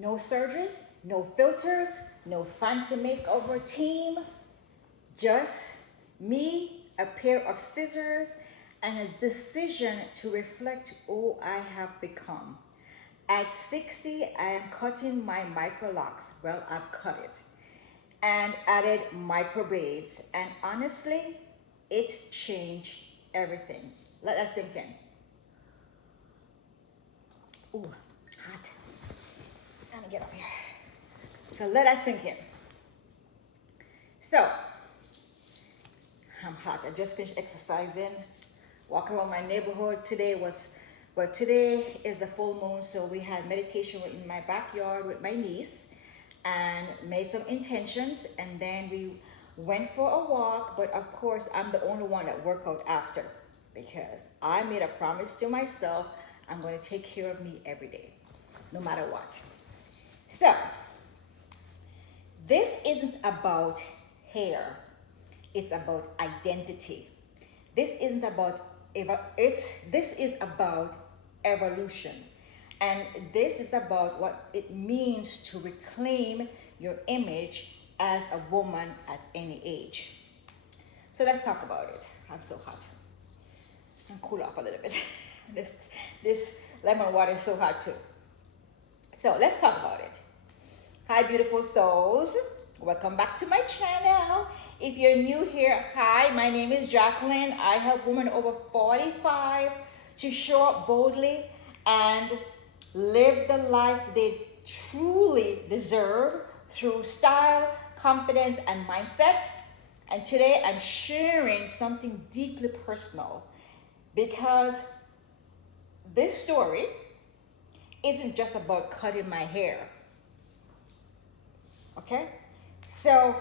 No surgery, no filters, no fancy makeover team, just me, a pair of scissors, and a decision to reflect who I have become. At 60, I am cutting my microlocs. Well, I've cut it and added micro braids. And honestly, it changed everything. Let that sink in. Ooh, hot. Let me get up here. So let that sink in. So, I'm hot. I just finished exercising, walking around my neighborhood. Today is the full moon, so we had meditation in my backyard with my niece and made some intentions, and then we went for a walk. But of course, I'm the only one that worked out after because I made a promise to myself I'm going to take care of me every day, no matter what. So, this isn't about hair. It's about identity. This isn't about this is about evolution. And this is about what it means to reclaim your image as a woman at any age. So let's talk about it. I'm so hot. I'm cool off a little bit. this lemon water is so hot too. So let's talk about it. Hi, beautiful souls. Welcome back to my channel. If you're new here, hi, my name is Jacqueline. I help women over 45 to show up boldly and live the life they truly deserve through style, confidence, and mindset. And today I'm sharing something deeply personal because this story isn't just about cutting my hair. Okay? So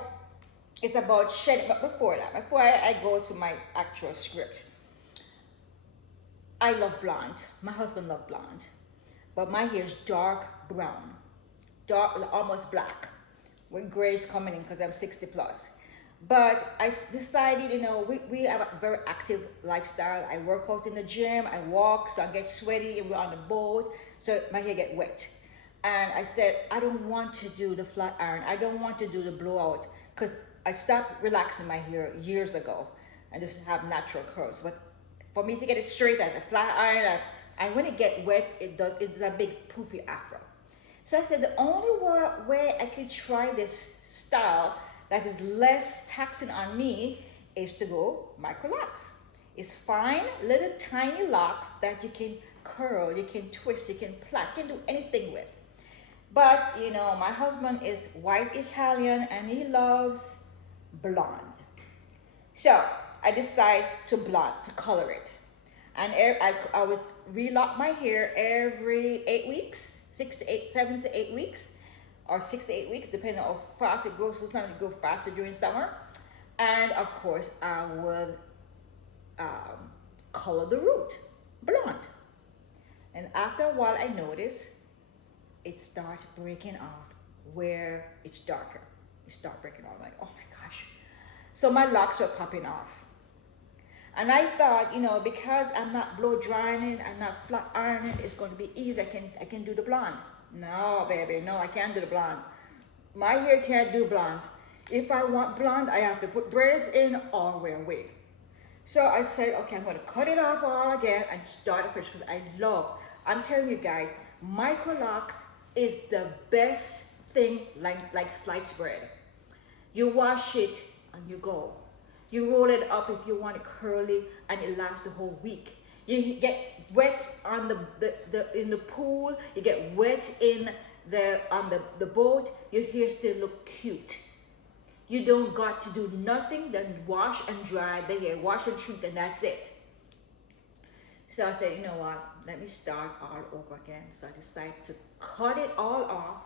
it's about shedding, but before I go to my actual script, I love blonde. My husband loved blonde, but my hair is dark brown, dark, almost black, with grays coming in because I'm 60 plus. But I decided, we have a very active lifestyle. I work out in the gym, I walk, so I get sweaty, and we're on the boat, so my hair get wet. And I said, I don't want to do the flat iron. I don't want to do the blowout because I stopped relaxing my hair years ago and just have natural curls. But for me to get it straight at the flat iron, and when it gets wet, it's a big poofy afro. So I said the only way I could try this style that is less taxing on me is to go Microlocs. It's fine, little tiny locks that you can curl, you can twist, you can plait, you can do anything with. But my husband is white Italian and he loves blonde. So I decided to color it. And I would relock my hair every 8 weeks, 7 to 8 weeks, or 6 to 8 weeks, depending on how fast it grows. Sometimes it goes faster during summer. And of course, I would color the root blonde. And after a while, I noticed it starts breaking off where it's darker. It starts breaking off. I'm like, oh my gosh. So my locks were popping off. And I thought, because I'm not blow drying, I'm not flat ironing, it's going to be easy. I can do the blonde. No, baby, no, I can't do the blonde. My hair can't do blonde. If I want blonde, I have to put braids in or wear a wig. So I said, okay, I'm going to cut it off all again and start afresh because I'm telling you guys, Microlocs is the best thing like sliced bread. You wash it and you go. You roll it up if you want it curly and it lasts the whole week. You get wet on in the pool, you get wet on the boat, your hair still look cute. You don't got to do nothing than wash and dry the hair, wash and treat, and that's it. So I said, you know what, let me start all over again. So I decided to cut it all off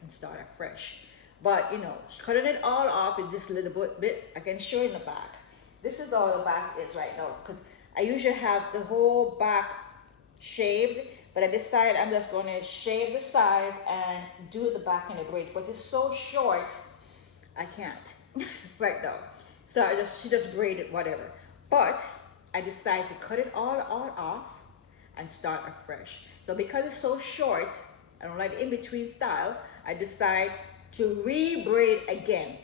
and start afresh. But cutting it all off with this little bit, I can show you in the back. This is all the back is right now, because I usually have the whole back shaved, but I decided I'm just going to shave the sides and do the back in the braids. But it's so short, I can't right now. So she just braided whatever. But I decided to cut it all off and start afresh. So because it's so short, I don't like the in-between style. I decide to re-braid again.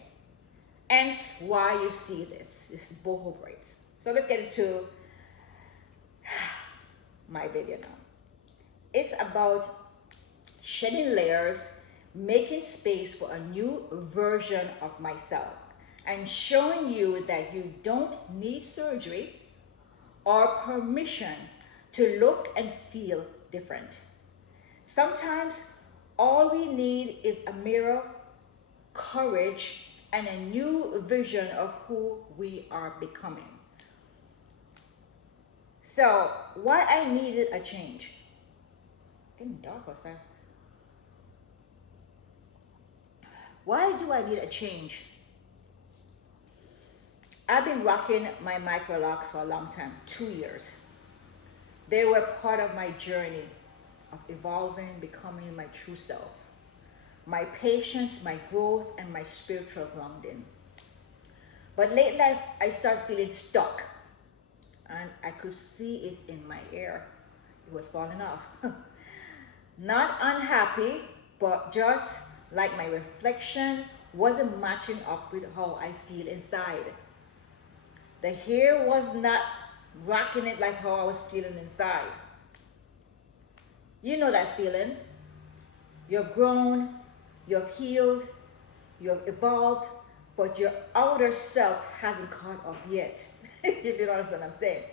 Hence why you see this boho braids. So let's get into my video now. It's about shedding layers, making space for a new version of myself, and showing you that you don't need surgery or permission to look and feel different. Sometimes all we need is a mirror, courage, and a new vision of who we are becoming. So, why I needed a change? Getting dark outside. Why do I need a change? I've been rocking my Microlocs for a long time, 2 years. They were part of my journey of evolving, becoming my true self, my patience, my growth, and my spiritual grounding. But late life, I started feeling stuck, and I could see it in my hair. It was falling off. Not unhappy, but just like my reflection wasn't matching up with how I feel inside. The hair was not rocking it like how I was feeling inside. You know that feeling. You've grown, you've healed, you've evolved, but your outer self hasn't caught up yet. If you understand what I'm saying.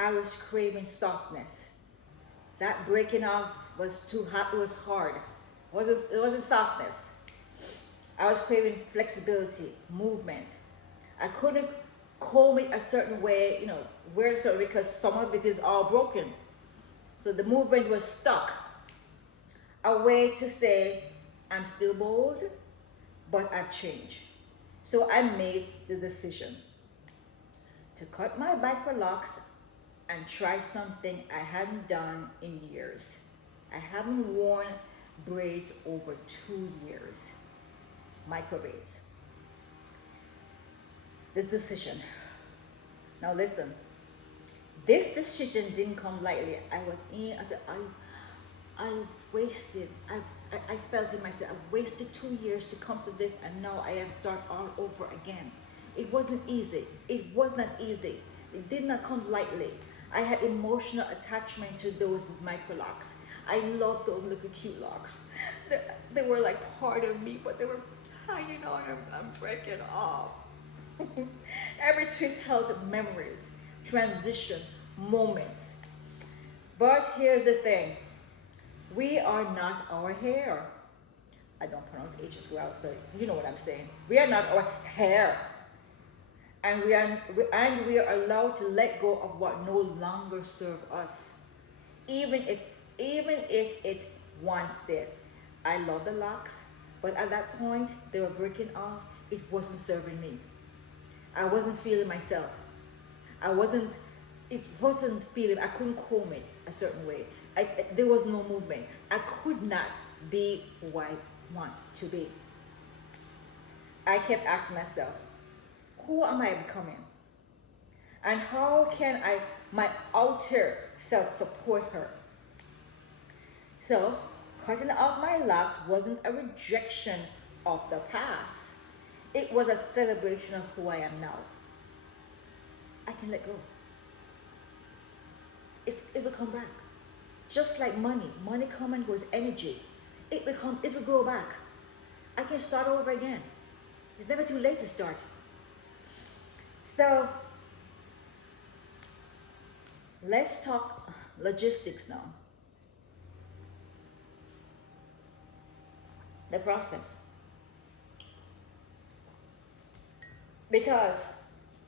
I was craving softness. That breaking off was too hot, it was hard. It wasn't softness. I was craving flexibility, movement. I couldn't comb it a certain way, wear it a certain way because some of it is all broken. So the movement was stuck. A way to say, I'm still bold, but I've changed. So I made the decision to cut my Microlocs and try something I hadn't done in years. I haven't worn braids over 2 years. Micro braids. The decision. Now listen, this decision didn't come lightly. I felt in myself, I wasted 2 years to come to this, and now I have to start all over again. It wasn't easy. It was not easy. It did not come lightly. I had emotional attachment to those Microlocs. I loved those little cute locks. They were like part of me, but they were hanging on and I'm breaking off. Every twist held memories, transition, moments. But here's the thing. We are not our hair. I don't pronounce H's well, so you know what I'm saying. We are not our hair. And we are allowed to let go of what no longer serves us. Even if it once did. I love the locks, but at that point they were breaking off. It wasn't serving me. I wasn't feeling myself. It wasn't feeling, I couldn't comb it a certain way. There was no movement. I could not be who I want to be. I kept asking myself, who am I becoming? And how can my outer self support her? So, cutting off my locks wasn't a rejection of the past. It was a celebration of who I am now. I can let go. It will come back. Just like money. Money comes and goes, energy. It will grow back. I can start over again. It's never too late to start. So, let's talk logistics now. The process. Because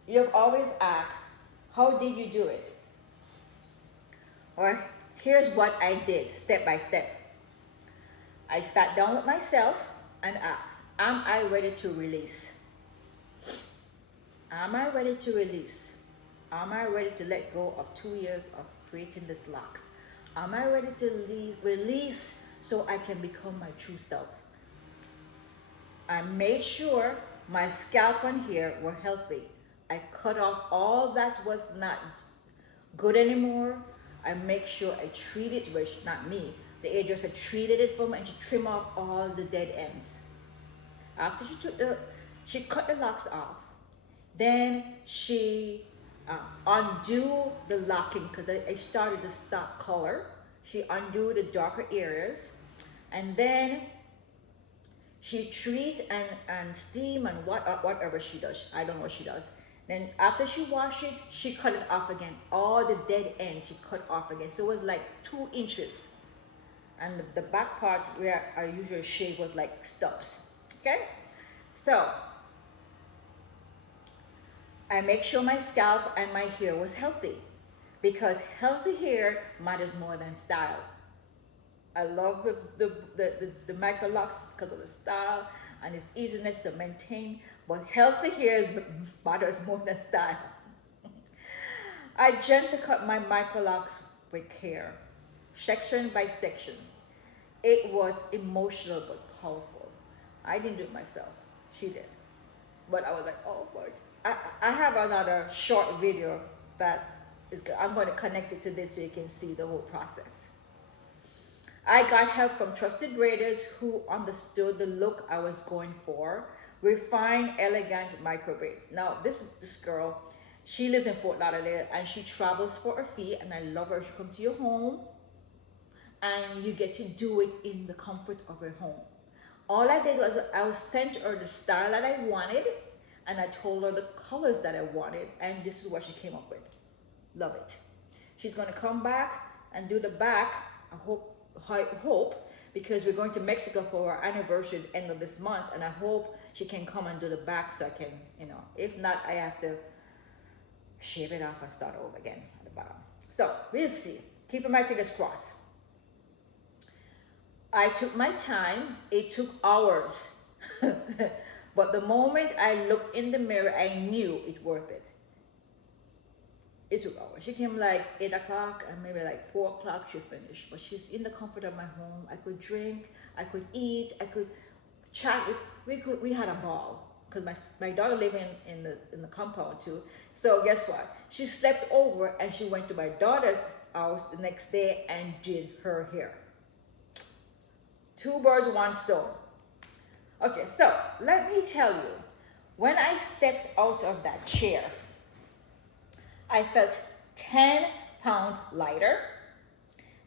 you've always asked, how did you do it? Or here's what I did step by step. I sat down with myself and asked, am I ready to release? Am I ready to release? Am I ready to let go of 2 years of creating these locks? Am I ready to release so I can become my true self? I made sure my scalp and hair were healthy. I cut off all that was not good anymore. I make sure I treat it, which not me. the hairdresser treated it for me and she trimmed off all the dead ends. After she cut the locks off, then she undo the locking because I started the stock color. She undo the darker areas, and then she treats and steam and whatever she does. I don't know what she does. Then after she washed it, she cut it off again. All the dead ends she cut off again. So it was like 2 inches. And the back part where I usually shave was like stubs. Okay? So I make sure my scalp and my hair was healthy, because healthy hair matters more than style. I love the Microlocs because of the style and its easiness to maintain, but healthy hair matters more than style. I gently cut my Microlocs with care, section by section. It was emotional but powerful. I didn't do it myself, she did. But I was like, oh boy. I have another short video that I'm going to connect it to this so you can see the whole process. I got help from trusted braiders who understood the look I was going for. Refined, elegant micro braids. Now, this girl, she lives in Fort Lauderdale and she travels for a fee, and I love her. She comes to your home and you get to do it in the comfort of her home. All I did was I sent her the style that I wanted, and I told her the colors that I wanted, and this is what she came up with. Love it. She's going to come back and do the back. I hope, because we're going to Mexico for our anniversary at the end of this month, and I hope she can come and do the back so I can, if not, I have to shave it off and start over again at the bottom. So we'll see. Keeping my fingers crossed. I took my time. It took hours. But the moment I looked in the mirror, I knew it worth it. It took hours. She came like 8 o'clock and maybe like 4 o'clock she finished. But she's in the comfort of my home. I could drink, I could eat, I could chat. We had a ball because my daughter lived in the compound too. So guess what? She slept over and she went to my daughter's house the next day and did her hair. 2 birds, 1 stone. Okay, so let me tell you, when I stepped out of that chair, I felt 10 pounds lighter,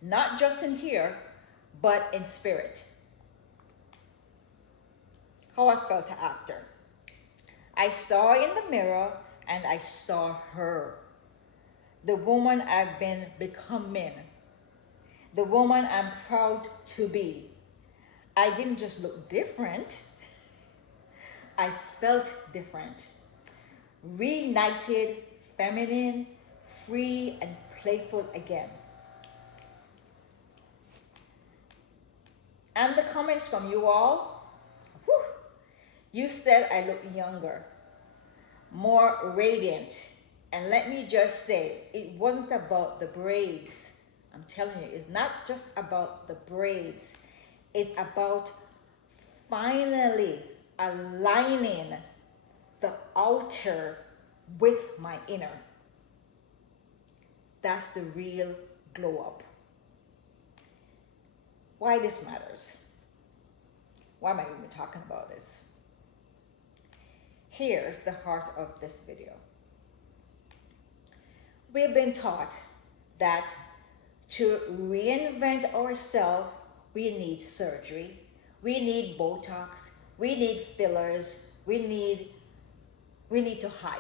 not just in here, but in spirit. How I felt after. I saw in the mirror and I saw her, the woman I've been becoming, the woman I'm proud to be. I didn't just look different, I felt different. Reignited, feminine, free, and playful again. And the comments from you all, whew, you said I look younger, more radiant. And let me just say, it wasn't about the braids. I'm telling you, it's not just about the braids. It's about finally aligning the outer with my inner. That's the real glow up. Why this matters? Why am I even talking about this? Here's the heart of this video. We've been taught that to reinvent ourselves, we need surgery, we need Botox, we need fillers, we need to hide.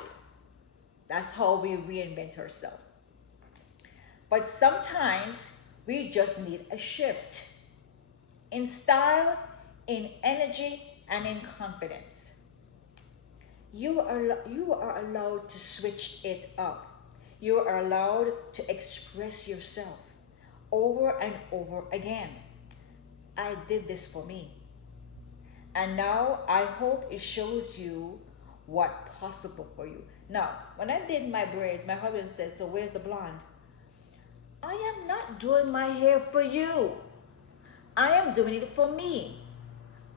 That's how we reinvent ourselves. But sometimes we just need a shift in style, in energy, and in confidence. You are allowed to switch it up. You are allowed to express yourself over and over again. I did this for me. And now I hope it shows you what's possible for you. Now, when I did my braids, my husband said, so where's the blonde? I am not doing my hair for you. I am doing it for me.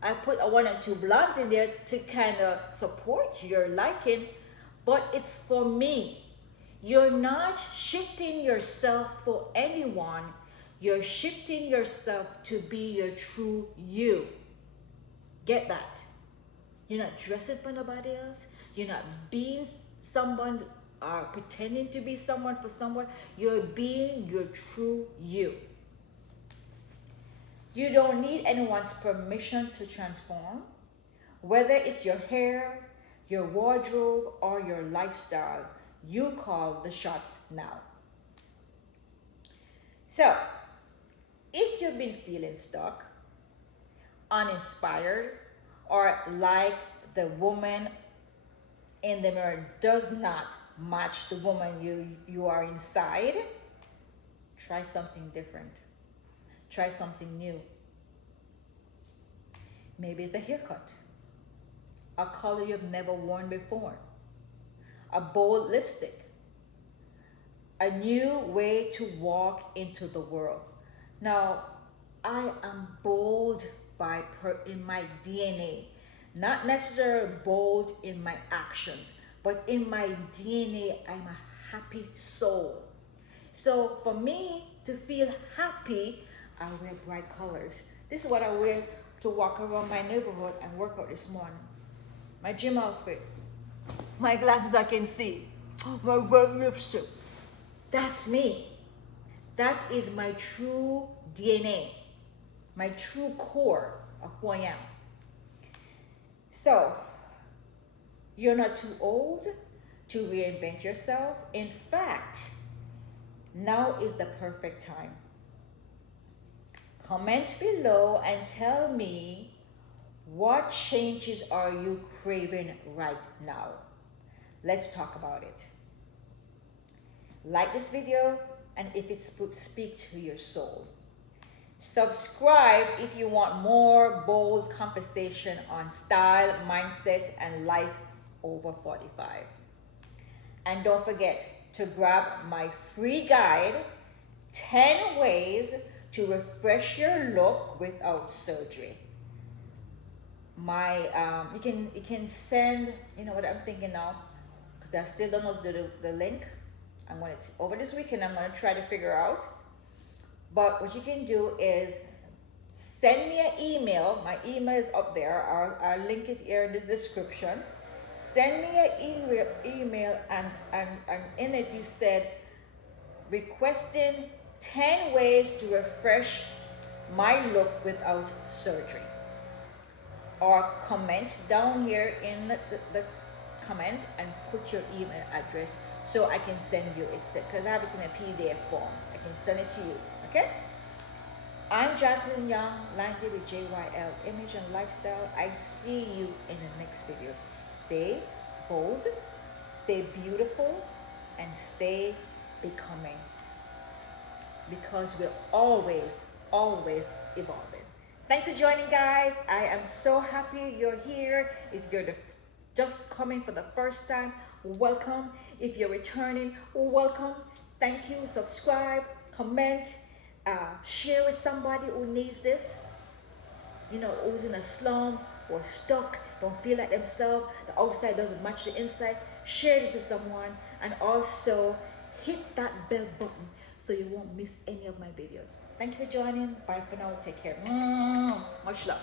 I put a 1 and 2 blonde in there to kind of support your liking, but it's for me. You're not shifting yourself for anyone. You're shifting yourself to be your true you. Get that? You're not dressing for nobody else. You're not being someone or pretending to be someone for someone. You're being your true you. You don't need anyone's permission to transform. Whether it's your hair, your wardrobe, or your lifestyle, you call the shots now. So, if you've been feeling stuck, uninspired, or like the woman in the mirror does not match the woman you are inside, try something different. Try something new. Maybe it's a haircut, a color you've never worn before, a bold lipstick, a new way to walk into the world. Now, I am bold in my DNA, not necessarily bold in my actions, but in my DNA, I'm a happy soul. So for me to feel happy, I wear bright colors. This is what I wear to walk around my neighborhood and work out this morning. My gym outfit, my glasses I can see, my red lipstick. That's me. That is my true DNA, my true core of who I am. So, you're not too old to reinvent yourself. In fact, now is the perfect time. Comment below and tell me, what changes are you craving right now? Let's talk about it. Like this video, and if it speaks to your soul. Subscribe if you want more bold conversation on style, mindset, and life over 45. And don't forget to grab my free guide, 10 ways to refresh your look without surgery. You can send, you know what I'm thinking now, because I still don't know the link. Over this weekend, I'm gonna try to figure out. But what you can do is send me an email. My email is up there. I'll link it here in the description. Send me an email and in it you said requesting 10 ways to refresh my look without surgery. Or comment down here in the comment and put your email address so I can send you it, because I have it in a PDF form. I can send it to you, okay? I'm Jacqueline Young, Landy with JYL, Image and Lifestyle. I see you in the next video. Stay bold, stay beautiful, and stay becoming. Because we're always, always evolving. Thanks for joining, guys. I am so happy you're here. If you're just coming for the first time, welcome. If you're returning, welcome. Thank you. Subscribe, comment, share with somebody who needs this. You know, who's in a slum or stuck, don't feel like themselves. The outside doesn't match the inside. Share this with someone, and also hit that bell button so you won't miss any of my videos. Thank you for joining. Bye for now. Take care. Much love.